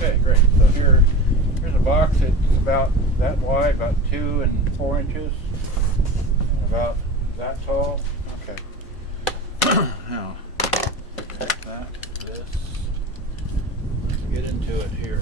Okay, great. So here's a box. It's about that wide, about 2 4 inches, and about that tall. Okay. Now, that, this. Let's get into it here.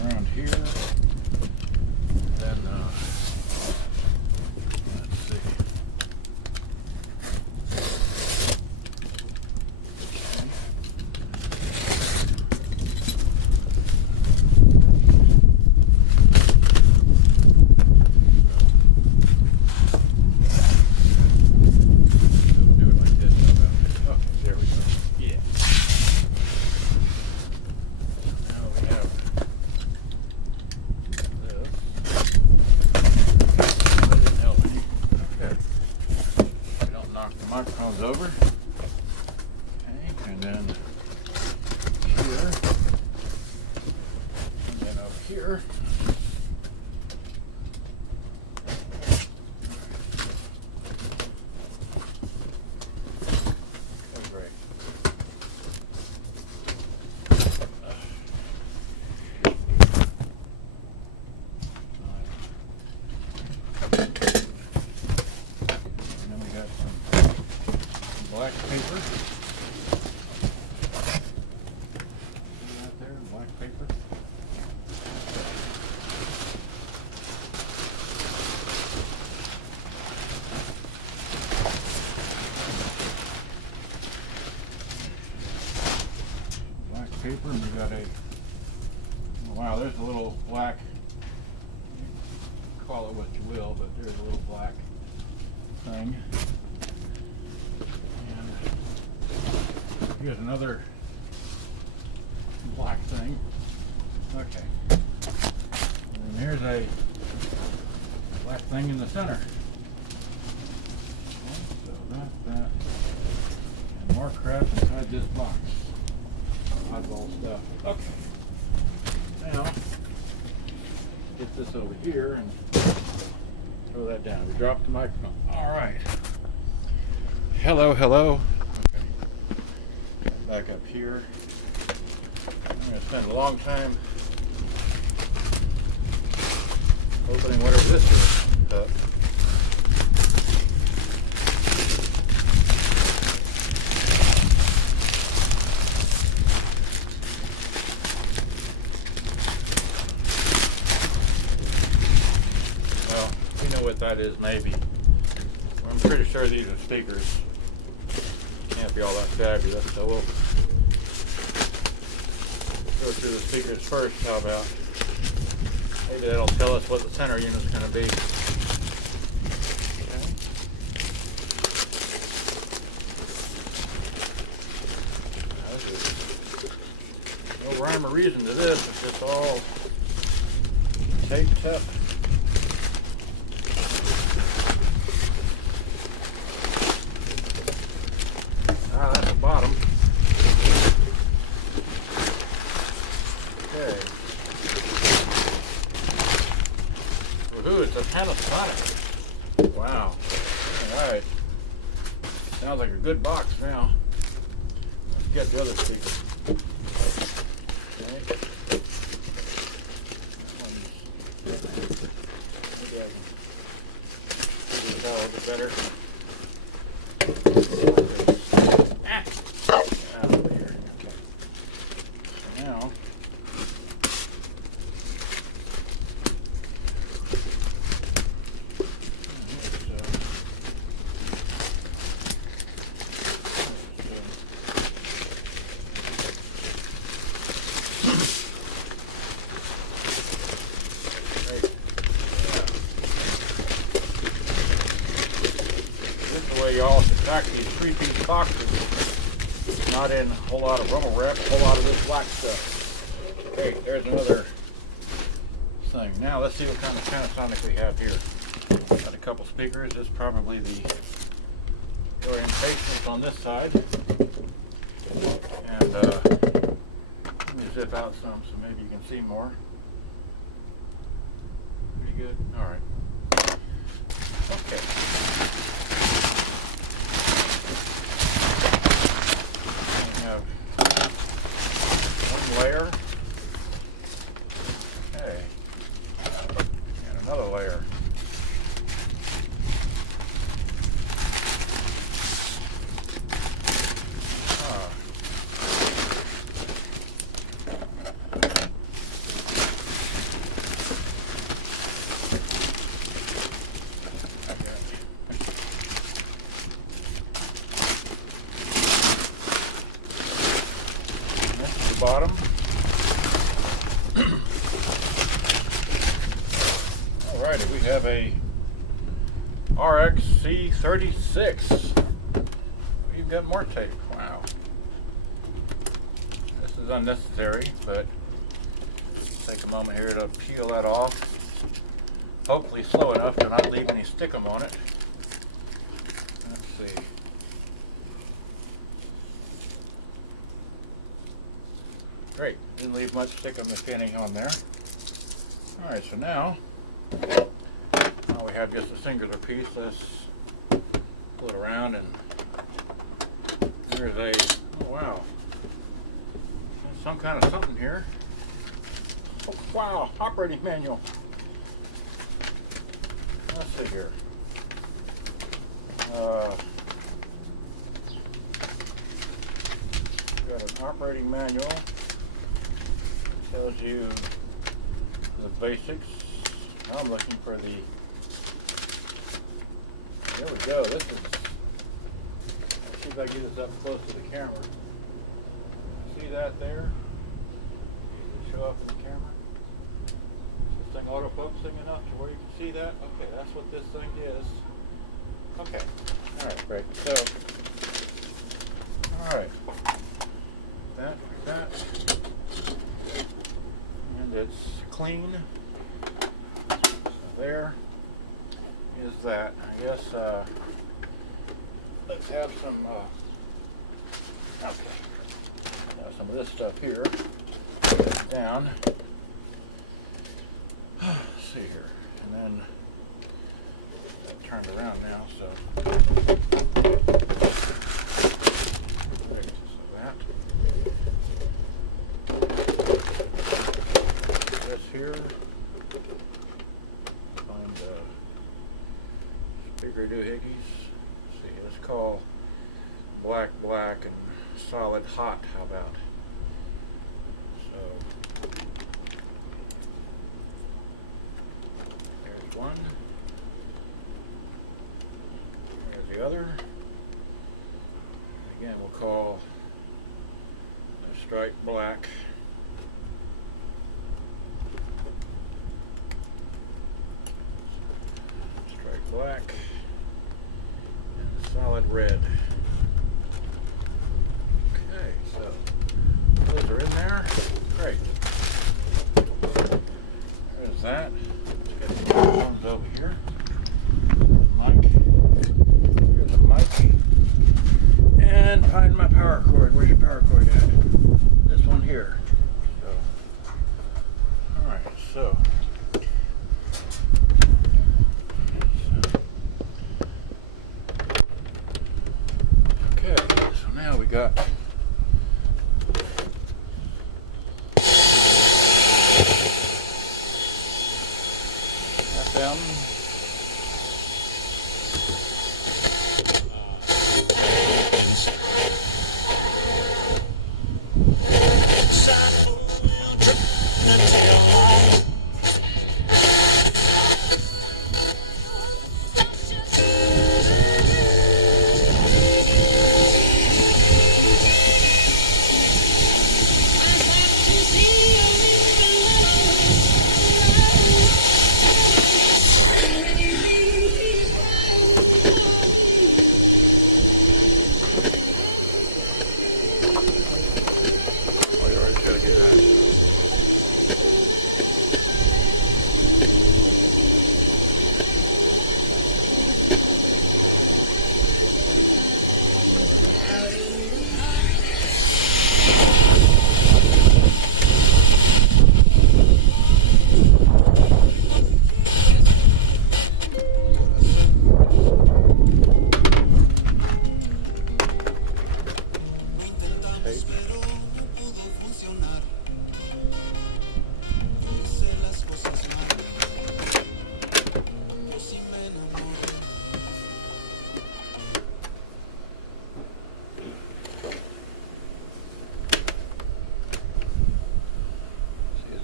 Around here. Then, let's see. Microphone's over. Okay, and then here, and then over here. Okay, great. And then we got some black paper. See that there? Black paper. Black paper, and we got a, wow, there's a little black, call it what you will, but there's a little black thing. Here's another black thing. Okay. And here's a black thing in the center. Okay, so that's that. And more crap inside this box. Oddball stuff. Okay. Now, get this over here and throw that down. We dropped the microphone. All right. Hello, hello. Back up here. I'm going to spend a long time opening whatever this is up. Well, you know what that is, maybe. I'm pretty sure these are speakers. Can't be all that fabulous, so we'll go through the speakers first. How about? Maybe that'll tell us what the center unit's going to be. Okay. Now, no rhyme or reason to this. It's just all taped up. That's the bottom. Okay. Woohoo, it's a Panasonic. Wow. Alright. Sounds like a good box now. Let's get the other speaker. Okay. Maybe I can do that a little bit better. Y'all to pack these 3-piece boxes, not in a whole lot of rubber wrap, a whole lot of this black stuff. Okay, there's another thing. Now let's see what kind of Panasonic we have here. Got a couple speakers. This is probably the orientation on this side. And let me zip out some so maybe you can see more. Pretty good. All right. Okay. Alrighty, we have a RX-C36. We've got more tape. Wow. This is unnecessary, but take a moment here to peel that off. Hopefully slow enough to not leave any stickum on it. Let's see. Great. Didn't leave much stickum, if any, on there. Alright, so now we have just a singular piece. Let's pull it around, and there's a, oh wow, some kind of something here. Oh wow, operating manual. Let's see here. Got an operating manual. Tells you the basics. I'm looking for the. There we go. This is. Let's see if I can get this up close to the camera. See that there? Show up in the camera. Is this thing autofocusing enough to where you can see that? Okay, that's what this thing is. Okay. All right, great. So, all right. That. And it's clean. So there is that. I guess let's have some okay. Now some of this stuff here. Put it down. Let's see here. And then I've turned around now, so here, find bigger doohickeys. See, let's call black and solid hot. How about? So there's one. There's the other. Again, we'll call a stripe black. Black and solid red. Okay, so those are in there. Great. There's that. Let's get the microphones over here. Mic. Here's a mic. And find my power cord. Where's your power cord at? This one here. So, all right. So. Got FM.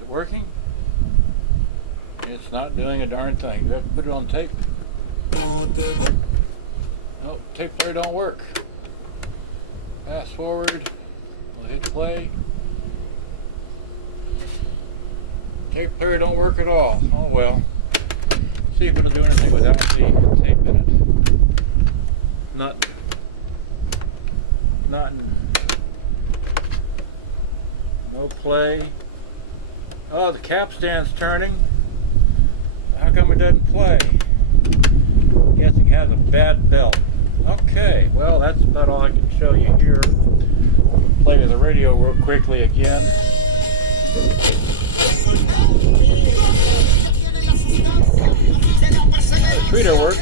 Working? It's not doing a darn thing. You have to put it on tape. Nope, tape player don't work. Fast forward. We'll hit play. Tape player don't work at all. Oh well. see if it'll do anything without the tape in it. Not no play. Oh, the capstan's turning. How come it doesn't play? Guessing it has a bad belt. Okay, well that's about all I can show you here. Play the radio real quickly again. The tweeter works.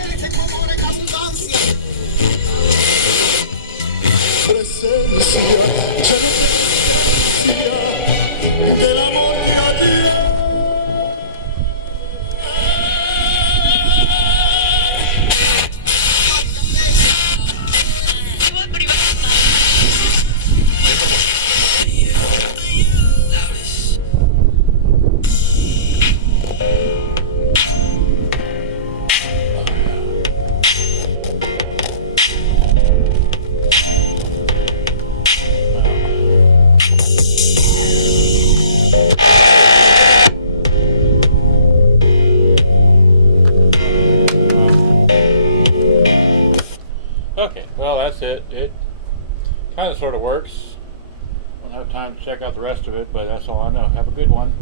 Okay, well that's it. It kind of sort of works. Won't have time to check out the rest of it, but that's all I know. Have a good one.